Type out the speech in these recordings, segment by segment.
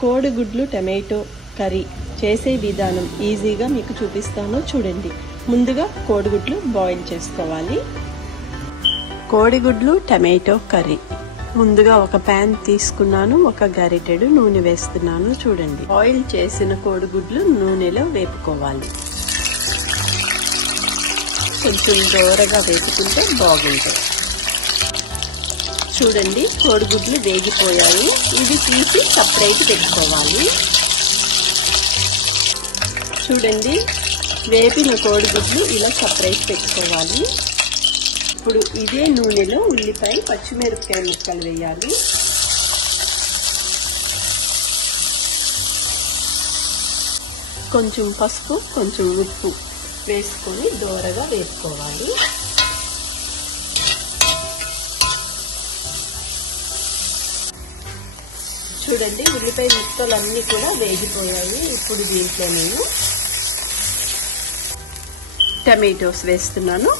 కోడిగుడ్లు tomato curry చేసే విధానం ఈజీగా మీకు చూపిస్తాను చూడండి. ముందుగా కోడిగుడ్లు బాయిల్ చేసుకోవాలి. కోడిగుడ్లు టమాటో కర్రీ ముందుగా ఒక ప్యాన్ తీసుకున్నాను. ఒక గరిటెడు నూనె వేస్తున్నాను చూడండి. బాయిల్ చేసిన కోడిగుడ్లు నూనెలో వేపుకోవాలి. కొంచెం దోరగా వేపుకుంటే బాగుంటాయి. చూడండి, కోడిగుడ్లు వేగిపోయాయి. ఇవి తీసి సపరేట్ పెట్టుకోవాలి. చూడండి, వేపిన కోడిగుడ్లు ఇలా సపరేట్ పెట్టుకోవాలి. ఇప్పుడు ఇదే నూనెలో ఉల్లిపాయ పచ్చిమిరపకాయ ముక్కలు వేయాలి. కొంచెం పసుపు కొంచెం ఉప్పు వేసుకొని దోరగా వేసుకోవాలి. చూడండి, ఉల్లిపాయ ముక్కలన్నీ కూడా వేగిపోయాయి. ఇప్పుడు దీంట్లో నేను టమాటోస్ వేస్తున్నాను.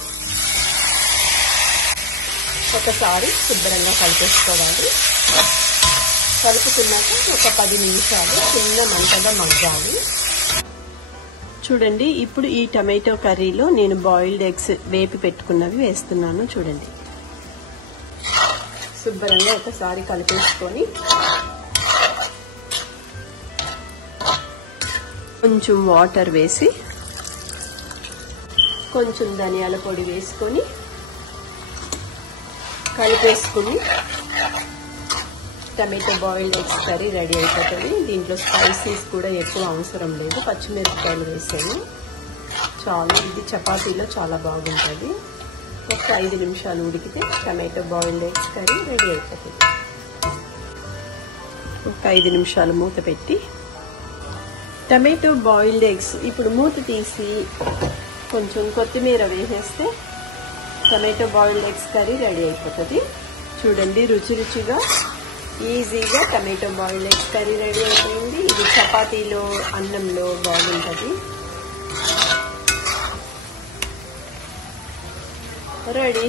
ఒకసారి శుభ్రంగా కలిపేసుకోవాలి. కలుపుకున్నాక ఒక 10 నిమిషాలు చిన్న మంటగా మగ్గాలి. చూడండి, ఇప్పుడు ఈ టమాటో కర్రీలో నేను బాయిల్డ్ ఎగ్స్ వేపి పెట్టుకున్నవి వేస్తున్నాను. చూడండి, శుభ్రంగా ఒకసారి కలిపేసుకొని కొంచెం వాటర్ వేసి కొంచెం ధనియాల పొడి వేసుకొని కలిపేసుకుని tomato boiled eggs curry ready అయిపోతుంది. దీంట్లో స్పైసీస్ కూడా ఎక్కువ అవసరం లేదు. పచ్చిమిరపకాయలు వేసాను చాలా. ఇది చపాతీలో చాలా బాగుంటుంది. ఒక 5 నిమిషాలు ఉడికితే tomato boiled eggs curry ready అయిపోతుంది. ఒక 5 నిమిషాలు మూత పెట్టి టమాటో బాయిల్డ్ ఎగ్స్ ఇప్పుడు మూత తీసి కొంచెం కొత్తిమీర వేసేస్తే tomato boiled eggs curry ready అయిపోతుంది. చూడండి, రుచి రుచిగా ఈజీగా tomato boiled eggs curry ready అయిపోయింది. ఇది చపాతీలో అన్నంలో బాగుంటుంది. రెడీ.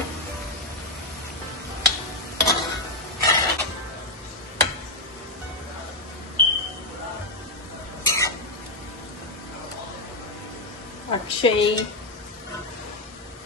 అక్షయ్